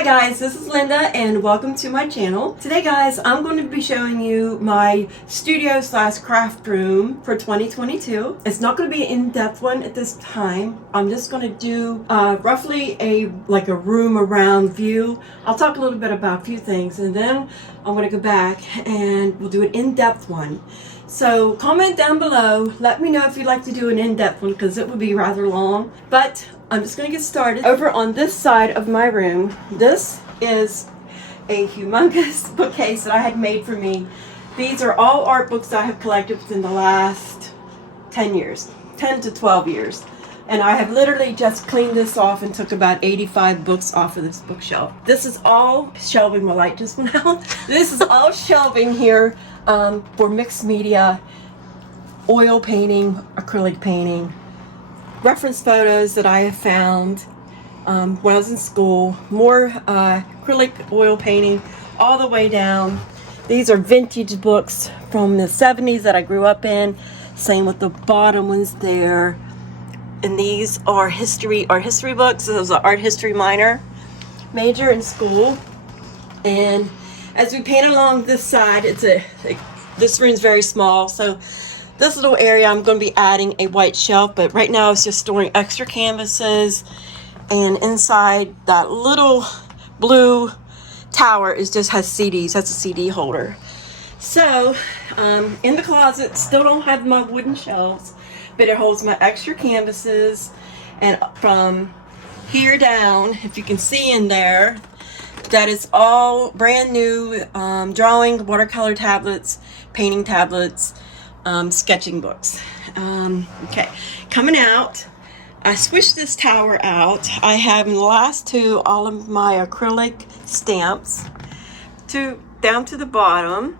Hi guys, this is Linda and welcome to my channel. Today guys, I'm going to be showing you my studio / craft room for 2022. It's not going to be an in-depth one at this time. I'm just going to do roughly a room around view. I'll talk a little bit about a few things and then I'm going to go back and we'll do an in-depth one. So comment down below, let me know if you'd like to do an in-depth one because it would be rather long. But I'm just going to get started. Over on this side of my room, this is a humongous bookcase that I had made for me. These are all art books I have collected within the last 10 years, 10 to 12 years. And I have literally just cleaned this off and took about 85 books off of this bookshelf. This is all shelving, my light just went out. This is all shelving here for mixed media, oil painting, acrylic painting, reference photos that I have found when I was in school, more acrylic oil painting all the way down. These are vintage books from the 70s that I grew up in. Same with the bottom ones there. And these are art history books. This was an art history major in school. And as we paint along this side, this room's very small, so this little area I'm going to be adding a white shelf, but right now it's just storing extra canvases, and inside that little blue tower has CDs. That's a CD holder. So in the closet, still don't have my wooden shelves, but it holds my extra canvases, and from here down, if you can see in there, that is all brand new drawing, watercolor tablets, painting tablets, sketching books. Okay, coming out, I switched this tower out. I have in the last two all of my acrylic stamps down to the bottom,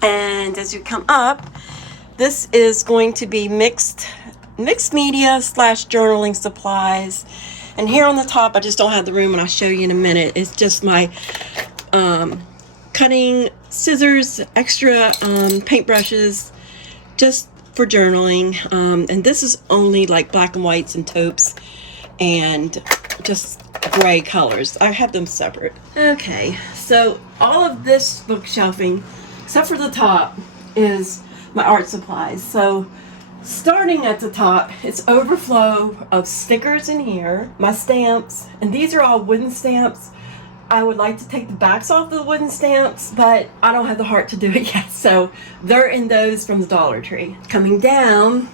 and as you come up, this is going to be mixed media / journaling supplies. And here on the top, I just don't have the room, and I'll show you in a minute. It's just my cutting scissors, extra paintbrushes, just for journaling. And this is only like black and whites and taupes and just gray colors. I have them separate. Okay, so all of this bookshelving, except for the top, is my art supplies. So starting at the top, it's overflow of stickers in here, my stamps, and these are all wooden stamps. I would like to take the backs off the wooden stamps, but I don't have the heart to do it yet, so they're in those from the Dollar Tree. Coming down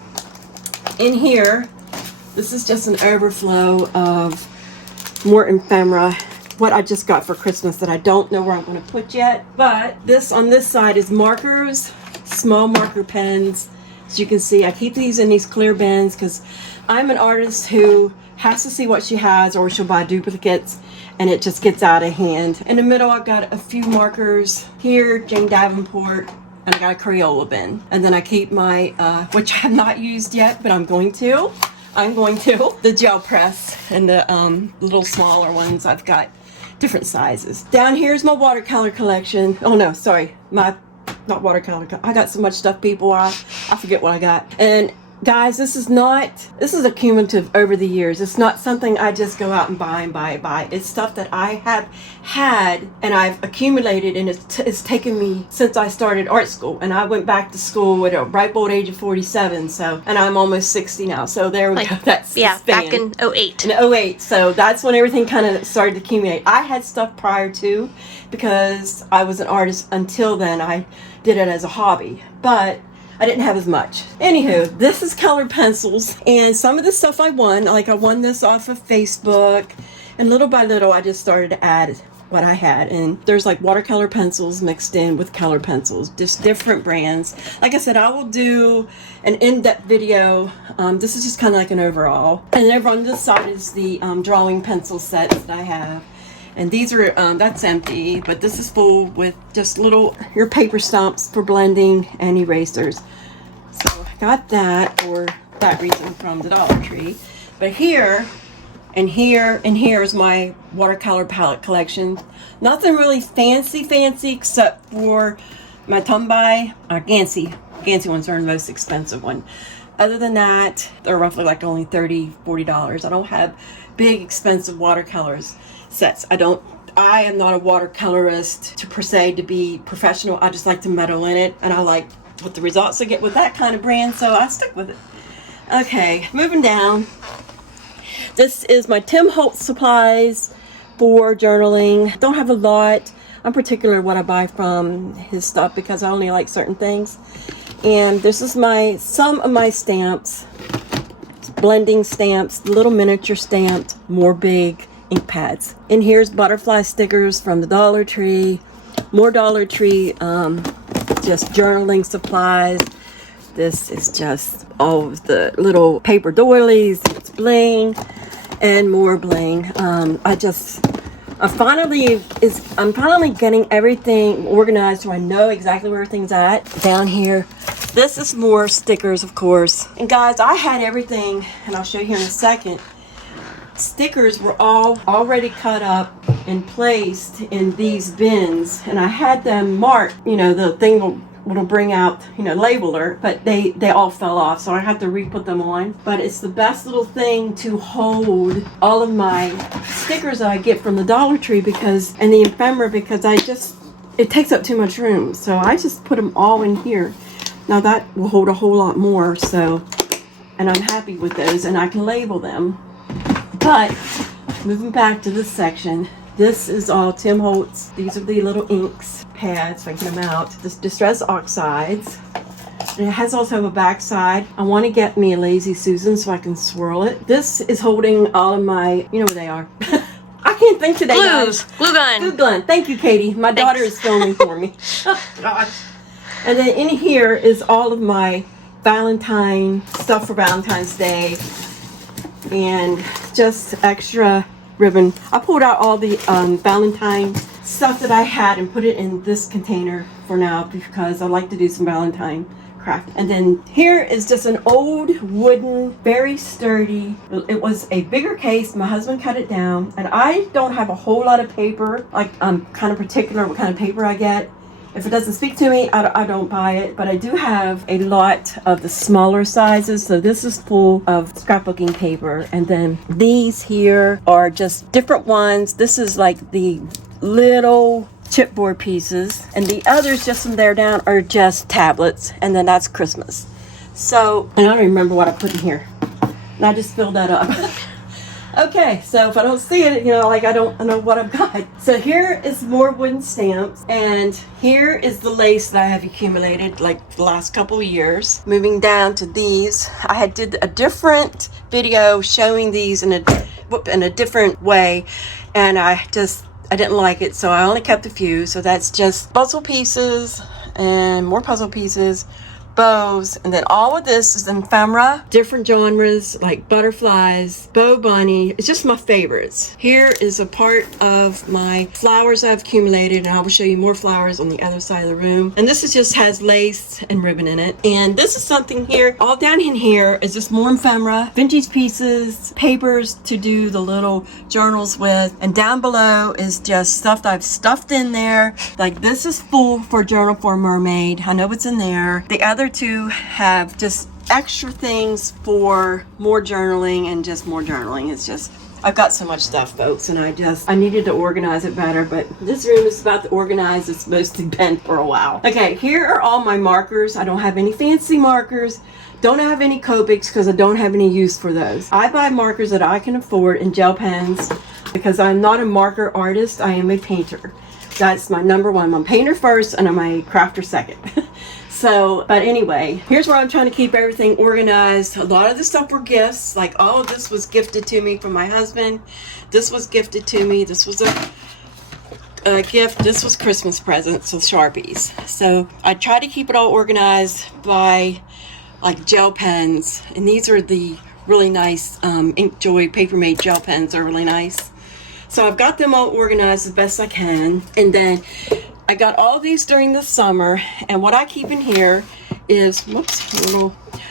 in here, this is just an overflow of more ephemera, what I just got for Christmas that I don't know where I'm going to put yet. But this on this side is markers, small marker pens. As you can see, I keep these in these clear bins because I'm an artist who has to see what she has, or she'll buy duplicates and it just gets out of hand. In the middle, I've got a few markers here, Jane Davenport, and I got a Crayola bin. And then I keep my, which I have not used yet, but I'm going to, the gel press, and the little smaller ones. I've got different sizes. Down here's my watercolor collection. Oh no, sorry, not watercolor. I got so much stuff, people. I forget what I got. And guys, this is a cumulative over the years. It's not something I just go out and buy. It's stuff that I have had and I've accumulated, and it's taken me since I started art school. And I went back to school at a ripe old age of 47. So, and I'm almost 60 now. So there we go. That's the span. Back in 08. In 08. So that's when everything kind of started to accumulate. I had stuff prior to, because I was an artist until then. I did it as a hobby, but I didn't have as much. Anywho, this is colored pencils, and some of the stuff I won, like I won this off of Facebook, and little by little I just started to add what I had. And there's like watercolor pencils mixed in with color pencils, just different brands. Like I said, I will do an in-depth video. This is just kind of like an overall. And over on this side is the drawing pencil sets that I have. And these are, that's empty, but this is full with just your paper stumps for blending and erasers. So I got that for that reason from the Dollar Tree. But here, and here, and here is my watercolor palette collection. Nothing really fancy except for my Tumbai, Gansey. Gansey ones are the most expensive one. Other than that, they're roughly like only $30, $40. I don't have big expensive watercolors sets. I don't I am not a watercolorist to per se to be professional. I just like to meddle in it, and I like what the results I get with that kind of brand, so I stuck with it. Okay, moving down. This is my Tim Holtz supplies for journaling. Don't have a lot. I'm particular what I buy from his stuff because I only like certain things. And this is some of my stamps, blending stamps, little miniature stamped, more big ink pads. And here's butterfly stickers from the Dollar Tree, more Dollar Tree, just journaling supplies. This is just all of the little paper doilies, it's bling, and more bling. I'm finally getting everything organized so I know exactly where everything's at. Down here, this is more stickers, of course. And guys, I had everything, and I'll show you here in a second. Stickers were all already cut up and placed in these bins, and I had them marked. You know, the thing will bring out, you know, labeler, but they all fell off, so I had to re-put them on. But it's the best little thing to hold all of my stickers that I get from the Dollar Tree and the ephemera, because it takes up too much room, so I just put them all in here. Now that will hold a whole lot more, so, and I'm happy with those, and I can label them. But moving back to this section, this is all Tim Holtz. These are the little inks pads, if I get them out. This Distress Oxides. And it has also a back side. I want to get me a Lazy Susan so I can swirl it. This is holding all of my, you know where they are. I can't think today, Glues. guys. Glue gun. Glue gun. Thank you, Katie. My daughter is filming for me. Oh, gosh. And then in here is all of my Valentine stuff for Valentine's Day. And just extra ribbon. I pulled out all the Valentine stuff that I had and put it in this container for now because I like to do some Valentine craft. And then here is just an old wooden, very sturdy, it was a bigger case. My husband cut it down, and I don't have a whole lot of paper. Like, I'm kind of particular what kind of paper I get. If it doesn't speak to me, I don't buy it, but I do have a lot of the smaller sizes. So this is full of scrapbooking paper. And then these here are just different ones. This is like the little chipboard pieces. And the others just from there down are just tablets. And then that's Christmas. So, and I don't remember what I put in here. And I just filled that up. Okay, so if I don't see it, you know, like I don't know what I've got. So here is more wooden stamps, and here is the lace that I have accumulated like the last couple of years. Moving down to these, I did a different video showing these in a different way, and I didn't like it, so I only kept a few. So that's just puzzle pieces and more puzzle pieces, bows, and then all of this is ephemera, different genres like butterflies, bow bunny. It's just my favorites. Here is a part of my flowers I've accumulated, and I will show you more flowers on the other side of the room. And this just has lace and ribbon in it. And this is something here, all down in here is just more ephemera, vintage pieces, papers to do the little journals with, and down below is just stuff that I've stuffed in there. Like this is full for Journal for a Mermaid. I know what's in there. The other two have just extra things for more journaling and just more journaling. It's just, I've got so much stuff, folks, and I needed to organize it better, but this room is about to organize. It's mostly been for a while. Okay, here are all my markers. I don't have any fancy markers. Don't have any Copics because I don't have any use for those. I buy markers that I can afford and gel pens because I'm not a marker artist. I am a painter. That's my number one. I'm a painter first and I'm a crafter second. So, but anyway, here's where I'm trying to keep everything organized. A lot of the stuff were gifts. Like all of this was gifted to me from my husband. This was gifted to me. This was a gift. This was Christmas presents with Sharpies. So I try to keep it all organized by like gel pens. And these are the really nice Inkjoy Papermate gel pens. They're really nice. So I've got them all organized as best I can. And then I got all these during the summer, and what I keep in here is,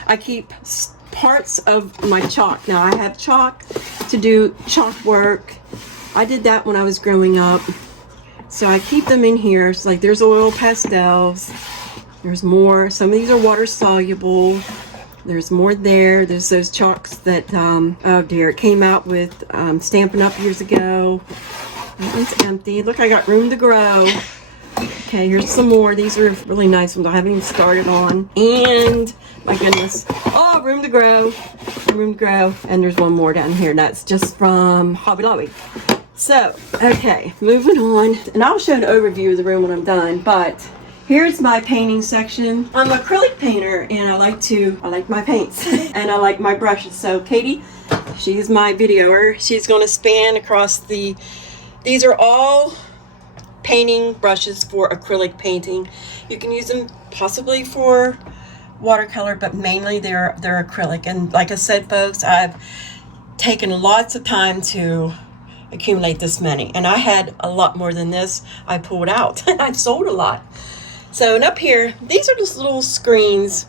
I keep parts of my chalk. Now I have chalk to do chalk work. I did that when I was growing up. So I keep them in here. It's like there's oil pastels. There's more. Some of these are water soluble. There's more there. There's those chalks that, oh dear, it came out with Stampin' Up! Years ago. That one's empty. Look, I got room to grow. Okay, here's some more. These are really nice ones I haven't even started on. And, my goodness. Oh, room to grow. Room to grow. And there's one more down here. That's just from Hobby Lobby. So, okay, moving on. And I'll show an overview of the room when I'm done. But here's my painting section. I'm an acrylic painter, and I like my paints. And I like my brushes. So, Katie, she's my videoer. She's going to span across these are all painting brushes for acrylic painting. You can use them possibly for watercolor, but mainly they're acrylic. And like I said, folks, I've taken lots of time to accumulate this many, and I had a lot more than this I pulled out. I've sold a lot. So, and up here, these are just little screens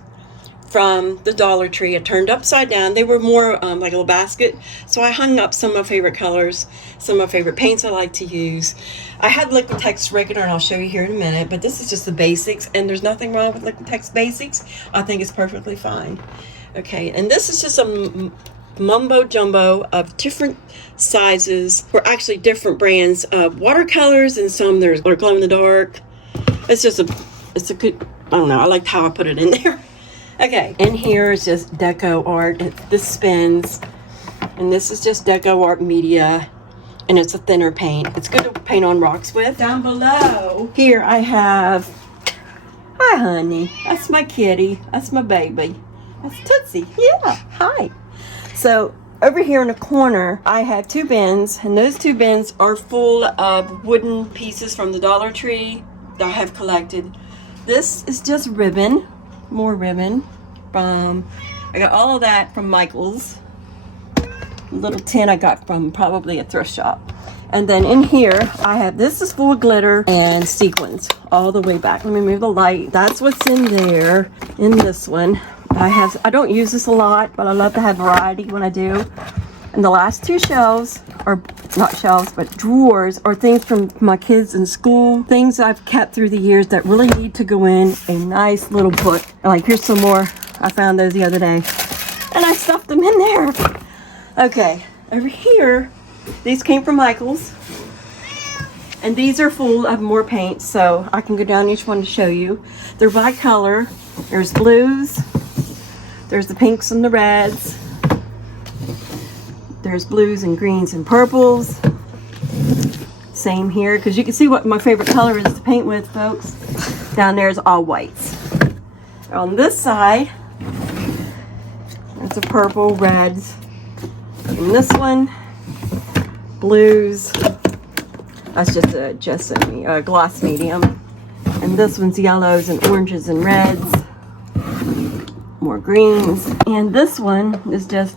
from the Dollar Tree. I turned upside down. They were more like a little basket. So I hung up some of my favorite colors, some of my favorite paints I like to use. I had Liquitex regular, and I'll show you here in a minute, but this is just the basics, and there's nothing wrong with Liquitex basics. I think it's perfectly fine. Okay, and this is just a mumbo jumbo of different sizes, or actually different brands of watercolors, and some there's glow in the dark. It's a good, I don't know, I liked how I put it in there. Okay, and here is just deco art. This spins, and this is just deco art media, and it's a thinner paint. It's good to paint on rocks with. Down below here I have, hi honey, that's my kitty, that's my baby, that's Tootsie. Yeah, hi. So over here in the corner I have 2 bins, and those 2 bins are full of wooden pieces from the Dollar Tree that I have collected. This is just ribbon. More ribbon from, I got all of that from Michael's. Little tin I got from probably a thrift shop. And then in here I have, this is full of glitter and sequins all the way back. Let me move the light. That's what's in there. In this one I don't use this a lot, but I love to have variety when I do. And the last 2 shelves, or not shelves, but drawers, are things from my kids in school. Things I've kept through the years that really need to go in a nice little book. Like, here's some more. I found those the other day, and I stuffed them in there. Okay, over here, these came from Michael's. And these are full of more paints, so I can go down each one to show you. They're by color. There's blues. There's the pinks and the reds. There's blues and greens and purples. Same here, because you can see what my favorite color is to paint with, folks. Down there is all whites. On this side, it's a purple, reds. And this one, blues. That's just a gloss medium. And this one's yellows and oranges and reds. More greens. And this one is just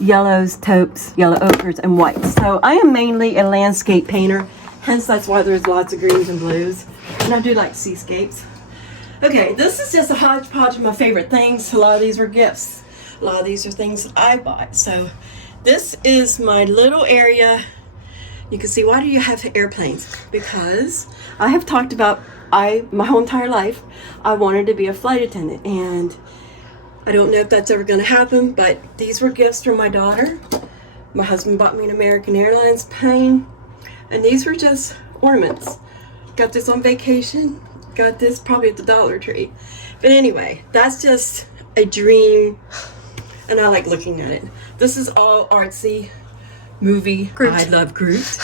yellows, taupes, yellow ochres, and whites. So I am mainly a landscape painter, hence that's why there's lots of greens and blues. And I do like seascapes. Okay, this is just a hodgepodge of my favorite things. A lot of these were gifts. A lot of these are things I bought. So this is my little area. You can see, why do you have airplanes? Because I have talked about, my whole entire life, I wanted to be a flight attendant, and I don't know if that's ever going to happen, but these were gifts from my daughter. My husband bought me an American Airlines plane, and these were just ornaments. Got this on vacation, got this probably at the Dollar Tree. But anyway, that's just a dream, and I like looking at it. This is all ARTSY movie. Groot. I love Groot.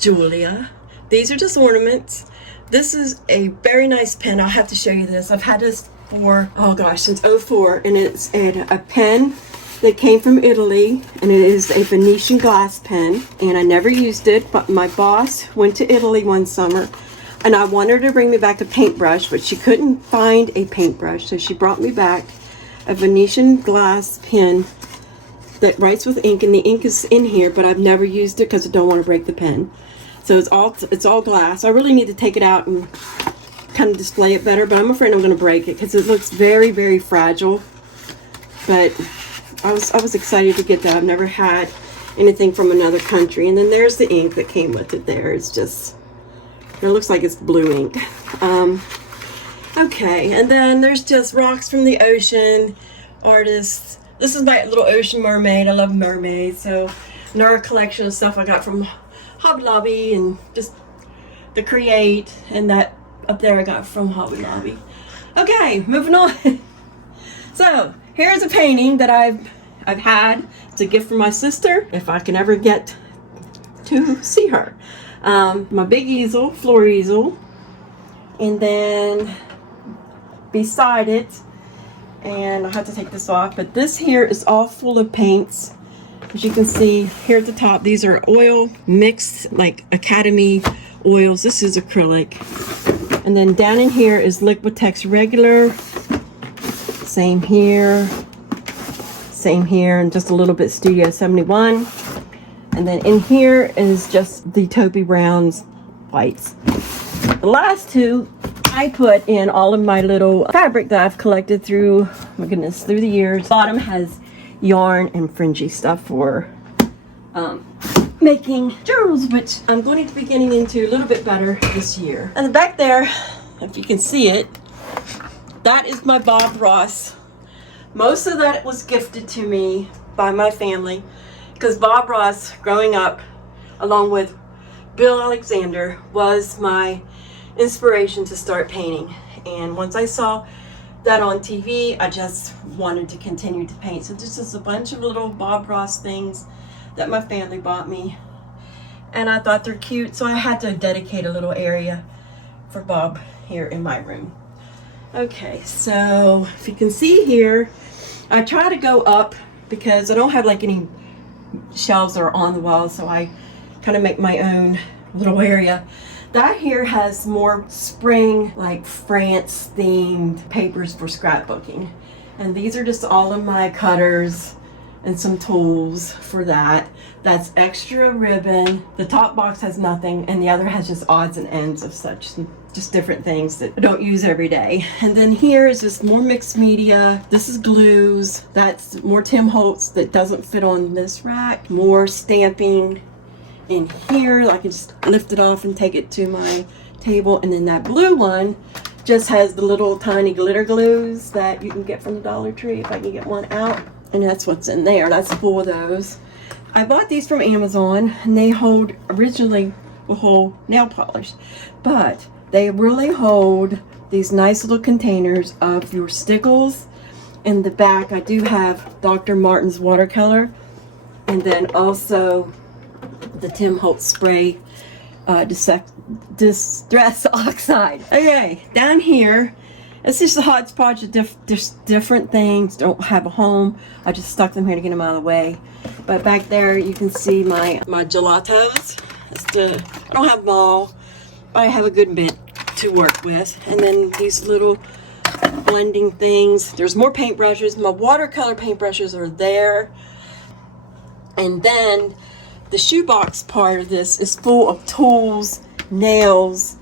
Julia. These are just ornaments. This is a very nice pen. I'll have to show you this. I've had this for, oh gosh, since '04, and it's a pen that came from Italy, and it is a Venetian glass pen, and I never used it, but my boss went to Italy one summer, and I wanted her to bring me back a paintbrush, but she couldn't find a paintbrush, so she brought me back a Venetian glass pen that writes with ink, and the ink is in here, but I've never used it because I don't want to break the pen. So it's all glass. I really need to take it out and kind of display it better, but I'm afraid I'm going to break it because it looks very, very fragile. But I was excited to get that. I've never had anything from another country. And then there's the ink that came with it there. It's just, it looks like it's blue ink. Okay, and then there's just rocks from the ocean, artists. This is my little ocean mermaid. I love mermaids. So another collection of stuff I got from Hobby Lobby, and just the Create, and that up there I got from Hobby Lobby. Okay, moving on. So here's a painting that I've had. It's a gift from my sister, if I can ever get to see her. My big easel, floor easel, and then beside it, and I have to take this off, but this here is all full of paints. As you can see here at the top, these are oil mixed, like Academy oils. This is acrylic. And then down in here is Liquitex regular. Same here, and just a little bit Studio 71. And then in here is just the Toby Brown's whites. The last two I put in all of my little fabric that I've collected through, my goodness, through the years. Bottom has yarn and fringy stuff for making journals, which I'm going to be getting into a little bit better this year. And the back there, if you can see it, that is my Bob Ross. Most of that was gifted to me by my family, because Bob Ross, growing up, along with Bill Alexander, was my inspiration to start painting. And once I saw that on TV, I just wanted to continue to paint. So this is a bunch of little Bob Ross things that my family bought me, and I thought they're cute, so I had to dedicate a little area for Bob here in my room. Okay, so if you can see here, I try to go up because I don't have like any shelves that are on the wall, so I kind of make my own little area. That here has more spring, like France themed papers for scrapbooking. And these are just all of my cutters and some tools for that. That's extra ribbon. The top box has nothing, and the other has just odds and ends of such, just different things that I don't use every day. And then here is just more mixed media. This is glues. That's more Tim Holtz that doesn't fit on this rack. More stamping in here. I can just lift it off and take it to my table. And then that blue one just has the little tiny glitter glues that you can get from the Dollar Tree, if I can get one out. And that's what's in there. That's full of those. I bought these from Amazon, and they hold, originally will hold nail polish, but they really hold these nice little containers of your stickles. In the back, I do have Dr. Martin's watercolor, and then also the Tim Holtz spray distress oxide. Okay, down here, it's just a hodgepodge of different things. Don't have a home. I just stuck them here to get them out of the way. But back there, you can see my gelatos. I don't have them all, but I have a good bit to work with. And then these little blending things. There's more paintbrushes. My watercolor paintbrushes are there. And then the shoebox part of this is full of tools, nails,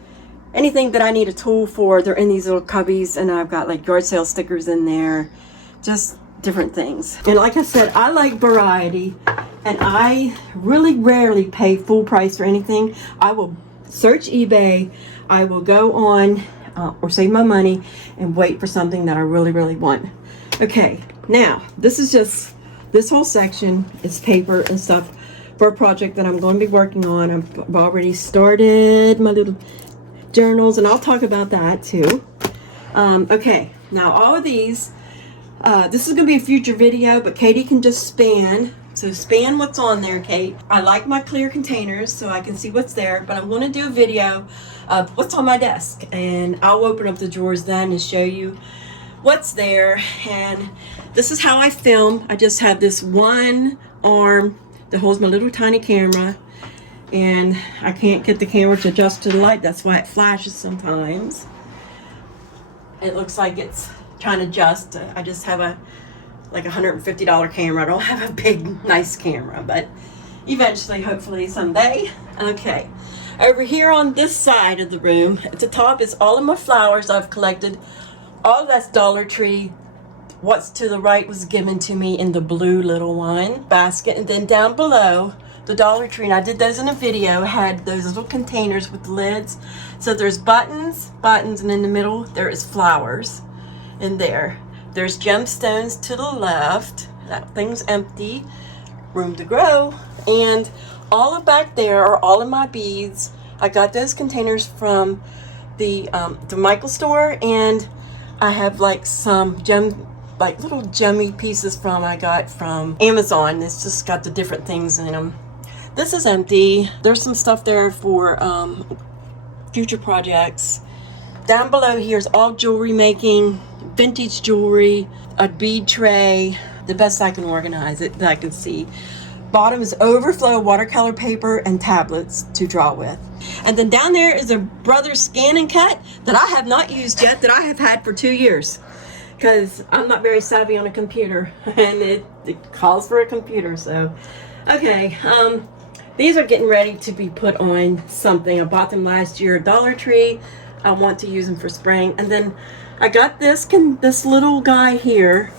anything that I need a tool for. They're in these little cubbies, and I've got like yard sale stickers in there, just different things. And like I said, I like variety, and I really rarely pay full price for anything. I will search eBay, I will go on or save my money and wait for something that I really, really want. Okay, now this is just, this whole section is paper and stuff for a project that I'm going to be working on. I've already started my little journals, and I'll talk about that too. Okay, now all of these, this is going to be a future video, but Katie can just span. So span what's on there, Kate. I like my clear containers so I can see what's there, but I'm going to do a video of what's on my desk, and I'll open up the drawers then and show you what's there. And this is how I film. I just have this one arm that holds my little tiny camera, and I can't get the camera to adjust to the light. That's why it flashes sometimes. It looks like it's trying to adjust. I just have a like $150 camera. I don't have a big nice camera, but eventually, hopefully someday. Okay, over here on this side of the room at the top is all of my flowers I've collected. All of that's Dollar Tree. What's to the right was given to me in the blue little one basket, and then down below the Dollar Tree, and I did those in a video, had those little containers with lids. So there's buttons, and in the middle there is flowers in there. There's gemstones to the left. That thing's empty. Room to grow. And all of back there are all of my beads. I got those containers from the Michael store, and I have like some little gemmy pieces I got from Amazon. It's just got the different things in them. This is empty. There's some stuff there for future projects. Down below here is all jewelry making, vintage jewelry, a bead tray, the best I can organize it that I can see. Bottom is overflow watercolor paper and tablets to draw with. And then down there is a Brothers Scan and Cut that I have not used yet, that I have had for 2 years. Because I'm not very savvy on a computer, and it calls for a computer, so. Okay, these are getting ready to be put on something. I bought them last year at Dollar Tree. I want to use them for spring. And then I got this little guy here,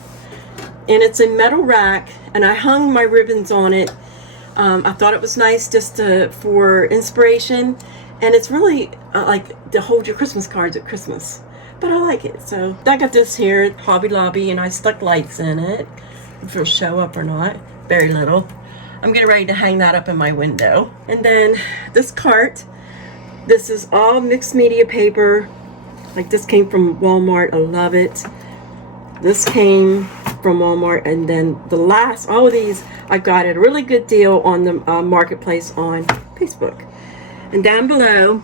and it's a metal rack, and I hung my ribbons on it. I thought it was nice just for inspiration, and it's really like to hold your Christmas cards at Christmas. But I like it. So I got this here at Hobby Lobby, and I stuck lights in it. If it'll show up or not. Very little. I'm getting ready to hang that up in my window. And then this cart, this is all mixed media paper. Like this came from Walmart. I love it. This came from Walmart, and then all of these I got at a really good deal on the marketplace on Facebook. And down below,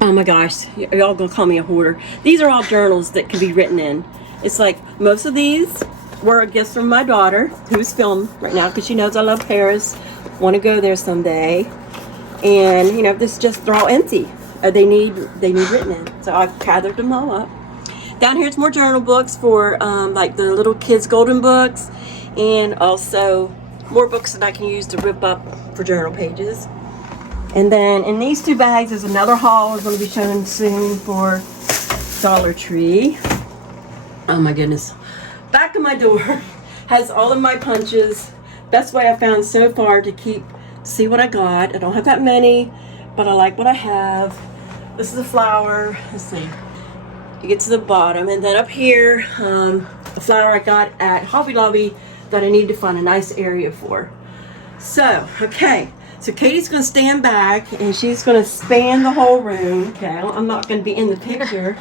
oh my gosh, y'all gonna call me a hoarder. These are all journals that can be written in. It's like most of these were gifts from my daughter, who's filmed right now because she knows I love Paris. Want to go there someday. And you know, they're all empty. They need written in. So I've gathered them all up. Down here's more journal books for like the little kids' golden books, and also more books that I can use to rip up for journal pages. And then in these two bags is another haul I'm going to be showing soon for Dollar Tree. Oh my goodness. Back of my door has all of my punches. Best way I found so far to see what I got. I don't have that many, but I like what I have. This is a flower. Let's see. You get to the bottom, and then up here, the flower I got at Hobby Lobby that I need to find a nice area for. So, okay. So Katie's going to stand back, and she's going to span the whole room. Okay, I'm not going to be in the picture.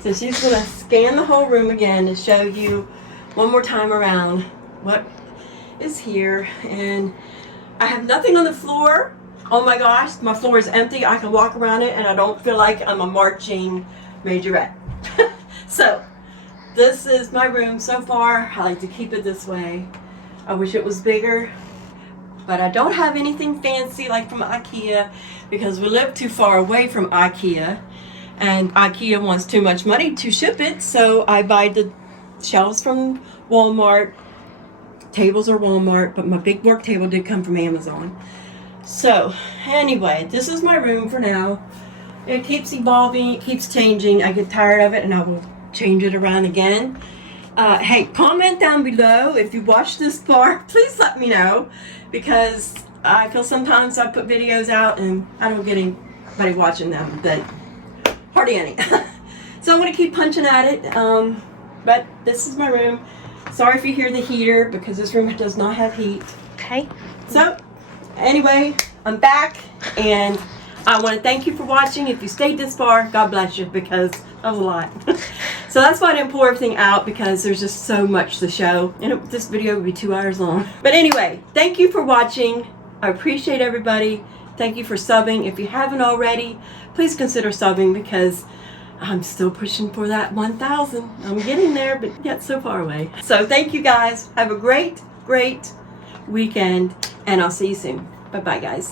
So she's going to scan the whole room again to show you one more time around what is here. And I have nothing on the floor. Oh my gosh, my floor is empty. I can walk around it, and I don't feel like I'm a marching majorette. So this is my room so far. I like to keep it this way. I wish it was bigger, but I don't have anything fancy like from IKEA because we live too far away from IKEA, and IKEA wants too much money to ship it, so I buy the shelves from Walmart. Tables are Walmart, but my big work table did come from Amazon. So anyway, this is my room for now. It keeps evolving, it keeps changing. I get tired of it and I will change it around again. Hey, comment down below if you watched this far. Please let me know, because I feel sometimes I put videos out and I don't get anybody watching them, but hardly any. So I'm going to keep punching at it. But this is my room. Sorry if you hear the heater, because this room does not have heat. Okay. So anyway, I'm back, and I want to thank you for watching. If you stayed this far, God bless you, because that was a lot. So that's why I didn't pull everything out, because there's just so much to show. And this video would be 2 hours long. But anyway, thank you for watching. I appreciate everybody. Thank you for subbing. If you haven't already, please consider subbing, because I'm still pushing for that 1,000. I'm getting there, but yet so far away. So thank you guys. Have a great, great weekend, and I'll see you soon. Bye-bye, guys.